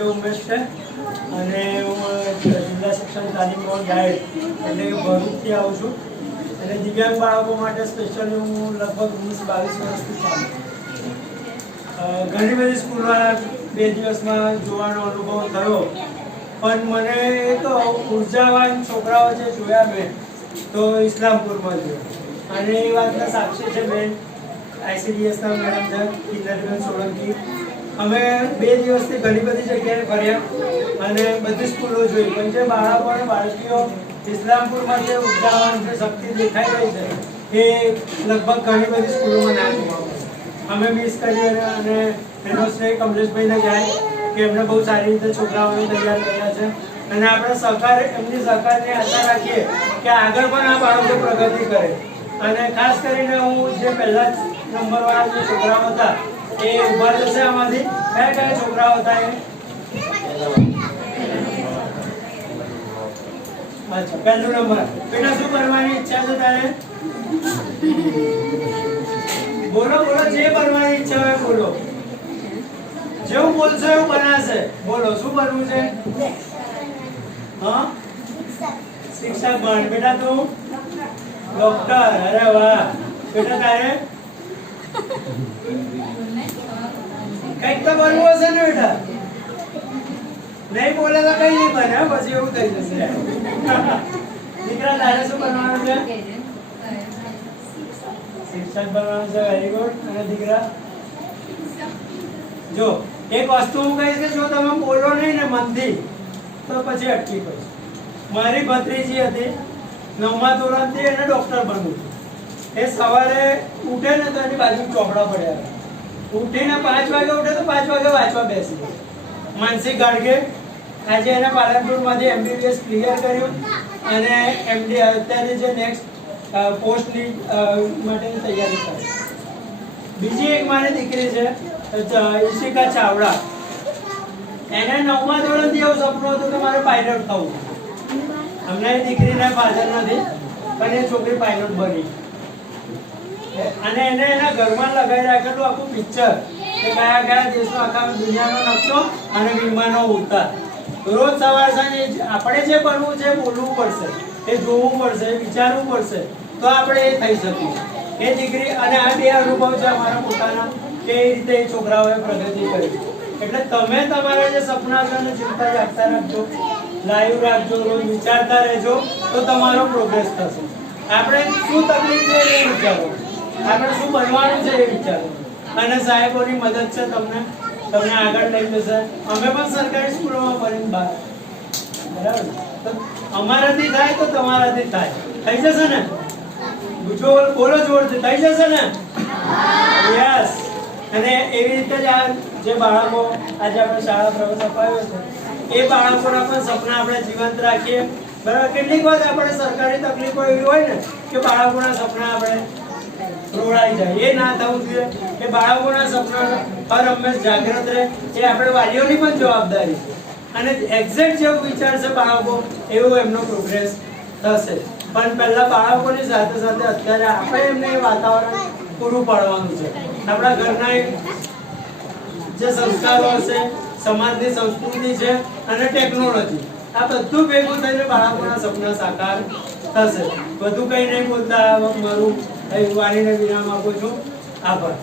કે ઉમેશ છે અને હું જિલ્લા શિક્ષણ તાલીમનો ગાઈડ એટલે કે ભરૂચથી આવું છું અને દિવ્યાંગ બાળકો માટે સ્પેશિયલી હું લગભગ 20-22 વર્ષથી ચાલું ઘણી બધી સ્કૂલમાં 2 દિવસમાં જોવાનો અનુભવ થયો પણ મને એક ઉર્જાવાન છોકરાઓ જે જોયા મેં તો ઇસ્લામપુરમાં જોયા અને એ વાતના સાક્ષી છે બેન ICDSના મેડમ છે કિન્નરીબેન સોલંકી અમે 2 દિવસથી ઘણી બધી જગ્યાએ ફર્યા અને બધી સ્કૂલો જોઈ પણ જે બાળકો અને બાળકીઓ ઇસ્લામપુરમાં જે ઉર્જાવાન જે શક્તિ દેખાઈ રહી છે એ લગભગ ઘણી બધી સ્કૂલોમાં ના જોવા મળે અમે મિસ કરી અને એનો શ્રેય કમલેશભાઈને જાય કે એમણે બહુ સારી રીતે છોકરાઓને તૈયાર કર્યા છે અને આપણે સહકાર એમની સહકારની આશા રાખીએ કે આગળ પણ આ બાળકો પ્રગતિ કરે અને ખાસ કરીને હું જે પહેલા નંબરવાળા જે છોકરાઓ હતા એ ઉભા જશે આમાંથી કયા કયા છોકરાઓ હતા એ અચ્છા પહેલો નંબર બેટા શું કરવાની ઈચ્છા છે તારે બોલો બોલો જે બનવાની ઈચ્છા હોય બોલો જેવું બોલશો એવું બનાશે બોલો શું બનવું છે હા શિક્ષક બન બેટા તું ડોક્ટર અરે વાહ બેટા તારે કઈક તો બનવું હશે ને બેટા નહીં બોલે તો કઈ નહીં બને પછી એવું થઈ જશે દીકરા તારે શું બનવાનું છે શિક્ષક બનવાનું છે વેરી ગુડ અને દીકરા જો એક વસ્તુ હું કહીશ કે જો તમે બોલો નહીં ને મનથી તો પછી અટકી પડીશ મારી ભત્રીજી હતી 9મા ધોરણથી એને ડોક્ટર બનવું એ સવારે ઉઠે ને તો એની બાજુ ચોપડા પડ્યા ઉઠીને 5 વાગે ઉઠે તો 5 વાગે વાંચવા બેસી માનસિક ગાડગે આજે એને પાલનપુરમાંથી MBBS ક્લિયર કર્યું અને MD અત્યારે જે નેક્સ્ટ પોસ્ટની માટેની તૈયારી કરે બીજી એક મારી દીકરી છે ઈશિકા ચાવડા એને 9મા ધોરણથી એવું સપનું હતું કે મારે પાયલોટ થવું અમને એ દીકરીને ફાધર નથી પણ એ છોકરી પાયલોટ બની અને એને એના ઘરમાં લગાવી રાખેલું આખું પિક્ચર કે કયા કયા દેશનો આખા દુનિયાનો નકશો અને વિમાનો ઉડતા રોજ સવાર સાંજે આપણે જે બનવું છે બોલવું પડશે એ જોવું પડશે વિચારવું પડશે તો આપણે એ થઈ શકીએ એ દીકરી અને આ 2 અનુભવ છે અમારા પોતાના કે એ રીતે એ છોકરાઓએ પ્રગતિ કરી એટલે તમે તમારા જે સપના છે એને ચિંતા રાખતા રાખજો લાઈવ રાખજો રોજ વિચારતા રહેજો તો તમારો પ્રોગ્રેસ થશે આપણે શું તકલીફ છે એ વિચારો આપણે શું બનવાનું છે એ વિચારો અને સાહેબોની મદદ છે તમને આગળ લઈ જશે અમે પણ સરકારી સ્કૂલોમાં ભણીને બહાર બરાબર તો અમારાથી થાય તો તમારાથી થાય થઈ જશે ને બોલો જોરથી થઈ જશે ને યસ અને એવી રીતે જ આ જે બાળકો આજે આપણે શાળા પ્રવેશ અપાવ્યો છે એ બાળકોના પણ સપના આપણે જીવંત રાખીએ બરાબર કેટલીક વાર આપણે સરકારી તકલીફો એવી હોય ને કે બાળકોના સપના આપણે રોડાઈ જાય એ ના થવું જોઈએ કે બાળકોના સપના હર હંમેશ જાગૃત રહે એ આપણે વાલીઓની પણ જવાબદારી છે અને એક્ઝેક્ટ જેવું વિચારશે બાળકો એવું એમનો પ્રોગ્રેસ થશે પણ પહેલા બાળકોની સાથે સાથે અત્યારે આપણે એમને એ વાતાવરણ પૂરું પાડવાનું છે આપણા ઘરના જે સંસ્કારો હશે સમાજની સંસ્કૃતિ છે અને ટેકનોલોજી આ બધું ભેગું થઈને બાળકોના સપના સાકાર થશે બધું કઈ નહીં બોલતા મારું વાણીને વિરામ આપું છું આભાર